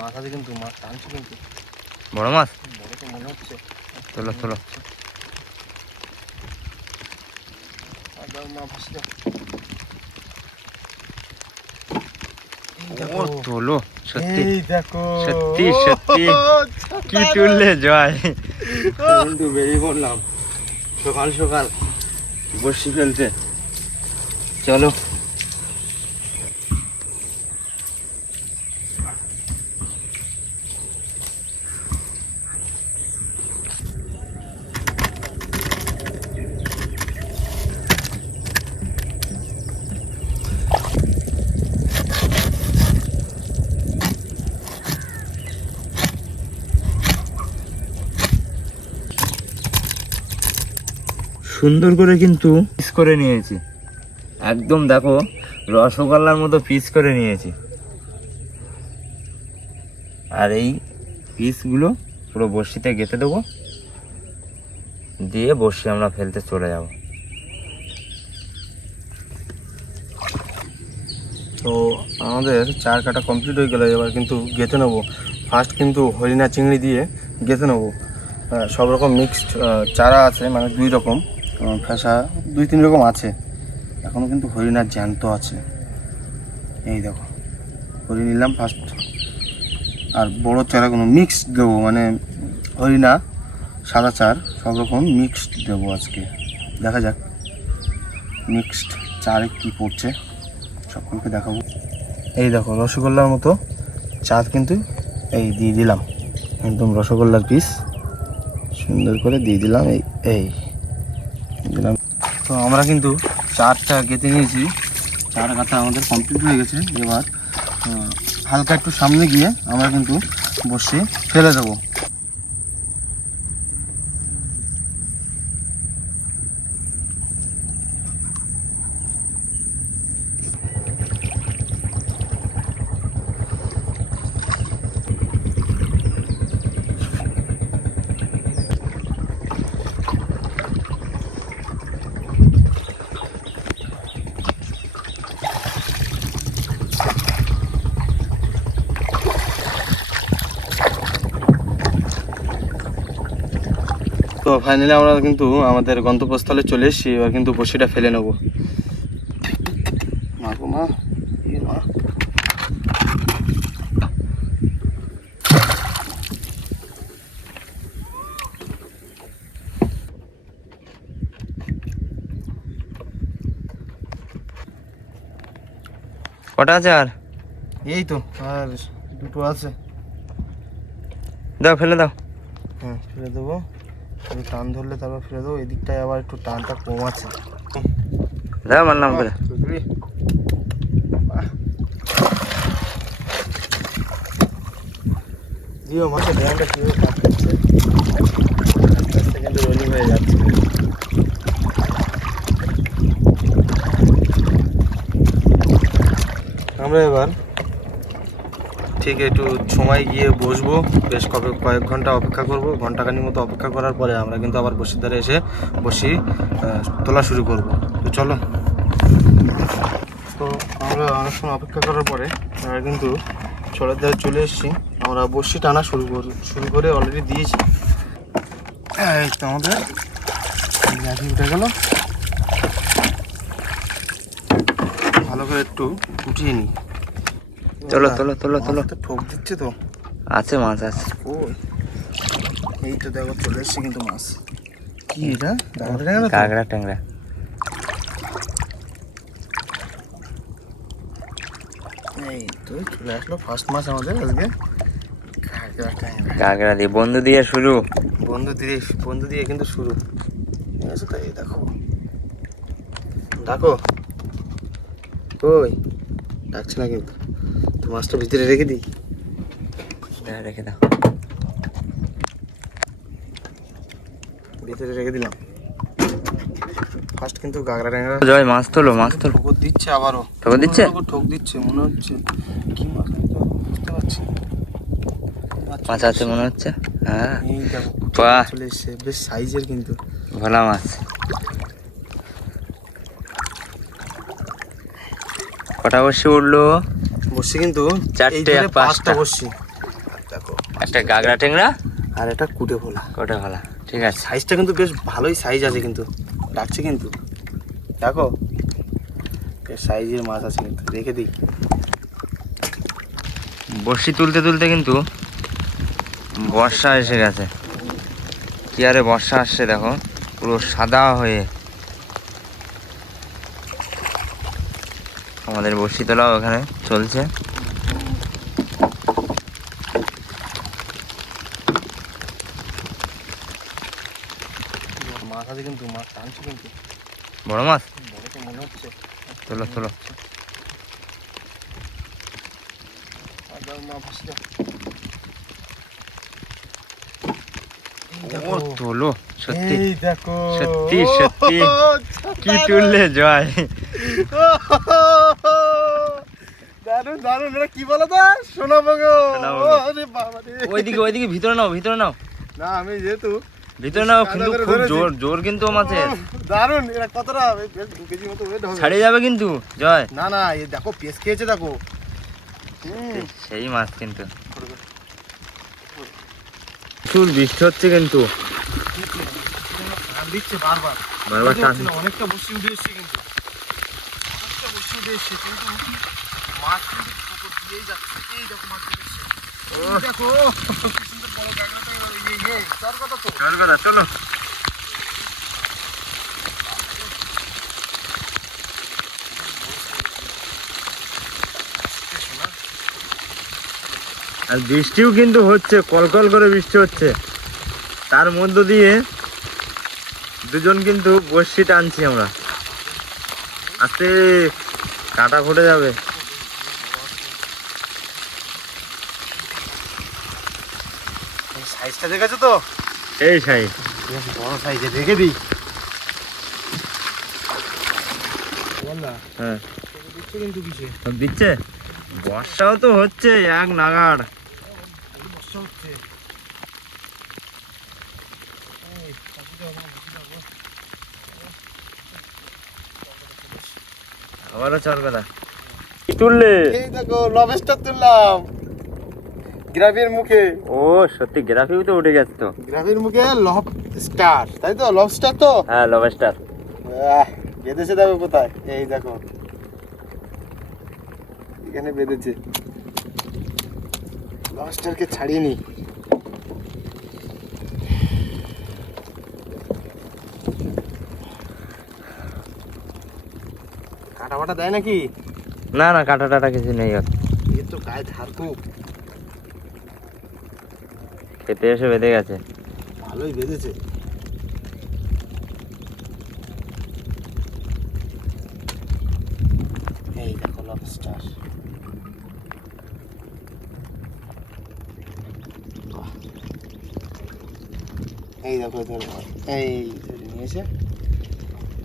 মাছ আছে কিন্তু, মাছ টানছে কিন্তু। বড় মাছ? বড় তো মনে হচ্ছে। তোলো তোলো। মা ভাসি দাও। ও তোলো, সত্যি এই দেখো, সত্যি সত্যি কি তুললে জয়। কিন্তু বেরিয়ে পড়লাম সকাল সকাল বসি ফেলতে। চলো। সুন্দর করে কিন্তু পিস করে নিয়েছি, একদম দেখো রসগোল্লার মতো পিস করে নিয়েছি। আর এই পিসগুলো পুরো বড়শিতে গেঁথে দেবো, দিয়ে বড়শি আমরা ফেলতে চলে যাব। তো আমাদের চার কাটা কমপ্লিট হয়ে গেল, এবার কিন্তু গেঁথে নেবো। ফার্স্ট কিন্তু হরিণা চিংড়ি দিয়ে গেঁথে নেবো। সব রকম মিক্সড চারা আছে, মানে 2 রকম, ফ্যাসা 2-3 রকম আছে। এখনও কিন্তু হরিণার জ্যান্ত আছে। এই দেখো হরিণ নিলাম ফার্স্ট, আর বড় চারাগুলো মিক্সড দেবো, মানে হরিণা সাদা চার সব রকম মিক্সড দেবো আজকে। দেখা যাক মিক্সড চারে কী পড়ছে, সকলকে দেখাবো। এই দেখো রসগোল্লার মতো চাঁদ কিন্তু এই দিয়ে দিলাম, একদম রসগোল্লার পিস সুন্দর করে দিয়ে দিলাম। এই দিলাম। তো আমরা কিন্তু চারটা গেঁথে নিয়েছি, চার গাঁথা আমাদের কমপ্লিট হয়ে গেছে। এবার হালকা একটু সামনে গিয়ে আমরা কিন্তু বসে ফেলে দেবো। তো ফাইনালি আমরা কিন্তু আমাদের গন্তব্যস্থলে চলে এসেছি। এবার কিন্তু বড়শিটা ফেলে নেব। মা গো মা, মা কটা আছে আর? এই তো আর 2টো আছে। দাও ফেলে দাও। হ্যাঁ ফেলে দেবো, টান ধরলে তারপর ফেলে দেবো। এদিকটায় আবার একটু টানটা কম আছে। দাও মারলাম করে। জিও মাছের ড্যামটা কীভাবে কাজ করছে, কিন্তু রোলিং হয়ে যাচ্ছে। আমরা এবার ঠিক একটু সময় গিয়ে বসবো, বেশ কয়েক ঘন্টা অপেক্ষা করব। ঘন্টাখানির মতো অপেক্ষা করার পরে আমরা কিন্তু আবার বসির ধারে এসে বসি তোলা শুরু করব। তো চলো। তো আমরা অনেকক্ষণ অপেক্ষা করার পরে আমরা কিন্তু ছোলার ধারে চলে এসেছি। আমরা বসি টানা শুরু করে অলরেডি দিয়েছি। এই তো আমাদের লাঠি উঠে গেল, ভালো করে একটু উঠিয়ে নিই। চলো তোলো তোলো তোলো। তো ঠোক দিচ্ছে তো, আছে মাছ আছে। ও এই তো দেখো চলে এসছে কিন্তু মাছ। কি এটা? কাঁকড়া ট্যাংরা। এই তো চলে আসলো ফার্স্ট মাছ আমাদের আজকে, কাঁকড়া দিয়ে বন্ধু দিয়ে শুরু। বন্ধু দিয়ে কিন্তু শুরু। তাই দেখো, ডাকো কই, ডাকছে না কিন্তু। তো মাছটা ভিতরে রেখে দিই। রেখে দাও। ভিতরে রেখে দিলাম। ফার্স্ট কিন্তু কাঁকড়া ট্যাংরা জয় মাছ তোলো, মাছ তোলো। ঠোকর দিচ্ছে আবারও। ঠোকর দিচ্ছে? ঠোক দিচ্ছে মনে হচ্ছে। কি মাছ বুঝতে পারছি। মাছ আছে মনে হচ্ছে। হ্যাঁ এই দেখো বাহ, চলে এসছে, বেশ সাইজের কিন্তু ভোলা মাছ। কটা বসে উঠলো? বসছি কিন্তু 4টে 5টা বসছি। একটা গাগরা টেংরা আর এটা কুটে ভোলা। কোটা ভালা, ঠিক আছে। সাইজটা কিন্তু বেশ ভালোই সাইজ আছে, কিন্তু ডাকছে কিন্তু দেখো বেশ সাইজের মাছ আছে, কিন্তু রেখে দিই। বড়শি তুলতে তুলতে কিন্তু বর্ষা এসে গেছে। কি আরে বর্ষা আসছে দেখো, পুরো সাদা হয়ে। আমাদের বড়শি তোলাও ওখানে চলছে। মাছ আছে কিন্তু, মাছ টানছে কিন্তু, বড় মাছ বড় তো মনে হচ্ছে। তোলো তোলো। আর দাও মা, ভাসি দাও। ও তোলো, সত্যি এই দেখো, সত্যি সত্যি কি তুললে জয়। দারুন দারুন, এটা কি বলো তো? শোনাবো গো। শোনাবো। আরে বাবা রে। ওইদিকে ওইদিকে ভিতরে নাও, ভিতরে নাও, না আমি যেহেতু ভিতরে নাও, কাদা কিন্তু করে খুব ধরেছি। জোর জোর কিন্তু মাছের। দারুন, এটা কতটা? বেশ 2 কেজি মতো ওয়েট হবে। ছাড়িয়ে যাবে কিন্তু জয়। না না, এই দেখো পেস খেয়েছে দেখো। সেই মাছ কিন্তু। প্রচুর বৃষ্টি হচ্ছে কিন্তু, টান দিচ্ছে বারবার। বারবার টান। অনেকটা বসি উঠে এসছে কিন্তু, অনেকটা বসি উঠে এসছে, কিন্তু মাছ কিন্তু পুকুর দিয়েই যাচ্ছে। এই দেখো মাছ উঠে এসছে। এই দেখো কি সুন্দর বড় গাগরাটা। তার কথা তো চল কথা, চলো। আর বৃষ্টিও কিন্তু হচ্ছে, কলকল করে বৃষ্টি হচ্ছে। তার মধ্য দিয়ে দুজন কিন্তু বড়শি টানছি আমরা। আস্তে, কাঁটা ফুটে যাবে। সাইজটা দেখেছো তো? এই সাইজ, বেশ বড় সাইজে, রেখে দিই। বল না, হ্যাঁ দিচ্ছে কিন্তু কিসে? সব দিচ্ছে। বর্ষাও তো হচ্ছে এক নাগাড়। বর্ষা হচ্ছে। এই, কাটি দাও, আমার বসি দাও, বস। আবারও চল কথা। কি তুললে? এই দেখো লবস্টার তুললাম গ্রাফের মুখে। ও সত্যি, গ্রাফিও তো উঠে গেছে তো। গ্রাফের মুখে লবস্টার, তাই তো? লবস্টার তো? হ্যাঁ, লবস্টার। বেঁধেছে দেখো কোথায়, এই দেখো এখানে বেঁধেছে। লবস্টারকে ছাড়িয়ে নি। কাটা বাটা দেয় নাকি? না না, কাটা টাটা কিছু নেই আর। এর তো গায়ে ধার খুব। খেতে এসে বেঁধে গেছে। ভালোই বেঁধেছে। এই দেখো লবস্টার। এই দেখো ধরে, এই ধরে নিয়েছে।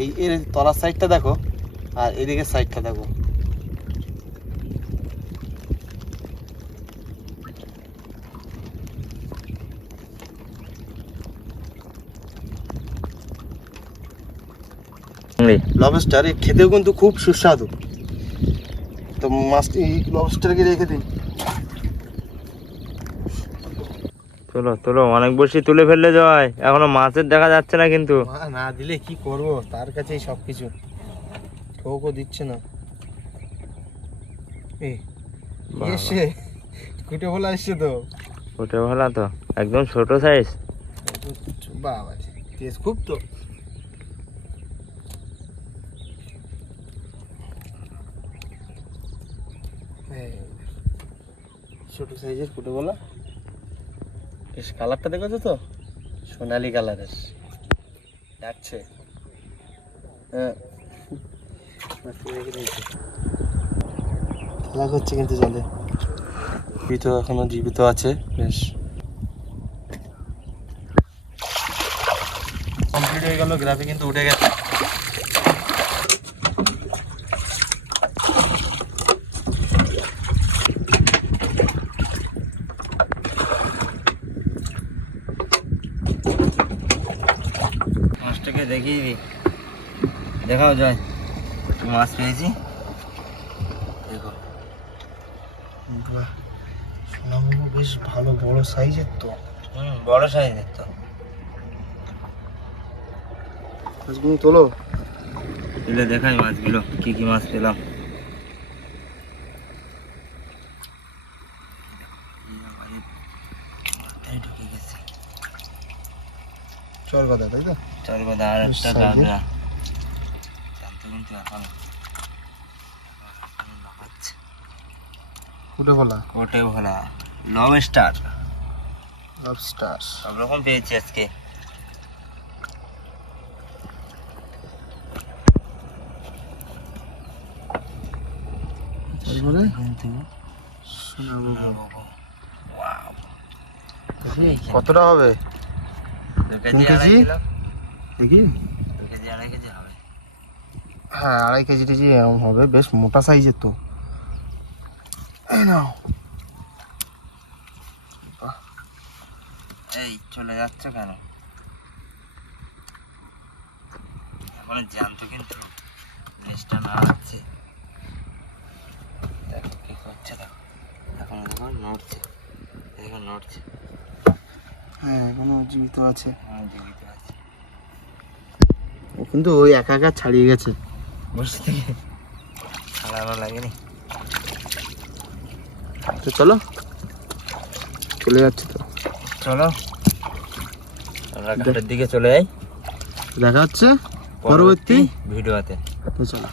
এই এর তলার সাইডটা দেখো, আর এদিকের সাইডটা দেখো। লবস্টার খেতেও কিন্তু খুব সুস্বাদু। তো মাছটি, এই লবস্টারকে রেখে দিই। চলো চলো, অনেক বড়শি তুলে ফেললে জয়, এখনো মাছের দেখা যাচ্ছে না কিন্তু। মা না দিলে কি করব, তার কাছেই সব কিছু। ঠোকও দিচ্ছে না। এই বাবা। এসে কুটে বলা এসছে তো। ওটা ভালো তো, একদম ছোট সাইজ। বাবা তেজ খুব তো। এই, ছোট সাইজের কুটে বলা। বেশ কালারটা দেখেছো তো, সোনালি কালারের ডাকছে। হ্যাঁ, খেলা করছে কিন্তু জলে। জীবিত, এখনো জীবিত আছে। বেশ কমপ্লিট হয়ে গেল, গ্রাফি কিন্তু উঠে গেছে। মাছটাকে দেখিয়ে দিবি, দেখাও জয়, মাছ পেয়েছি। দেখো বাহ, সোনামুগো বেশ ভালো বড় সাইজের তো। বড় সাইজের তো। মাছগুলো তোলো। তুলে দেখাই মাছগুলো, কি কি মাছ পেলাম। ঢুকে গেছে চরগদা, তাই তো? চরগদা আর একটা size-এর। গাগরা। জানতো কিন্তু এখন লাফাচ্ছে। ফুটে ফলা ওটাই ভোলা লবস্টার, লবস্টার। সব রকম পেয়েছি আজকে। তারপরে কিন্তু শোনাবো। ওয়াও, কতটা হবে? 2 তিন কেজি, কেজি? 2.5 কিলো। দেখি। 2 কেজি 2.5 কেজি হবে। হ্যাঁ, 2.5 কেজি টেজি এরকম হবে, বেশ মোটা সাইজের তো। এই নাও। এই চলে যাচ্ছে কেন? এখন জ্যান্ত কিন্তু জিনিসটা না হচ্ছে। দেখো কি করছে, দেখো এখন দেখো নড়ছে, দেখো নড়ছে। হ্যাঁ, এখনো জীবিত আছে। হ্যাঁ, জীবিত আছে। ও কিন্তু ওই একা একা ছাড়িয়ে গেছে। বসে থেকে খারাপ লাগেনি। তো চলো, চলে যাচ্ছে তো। চলো আমরা ঘাটের দিকে চলে যাই। দেখা হচ্ছে পরবর্তী ভিডিওতে। তো চলো।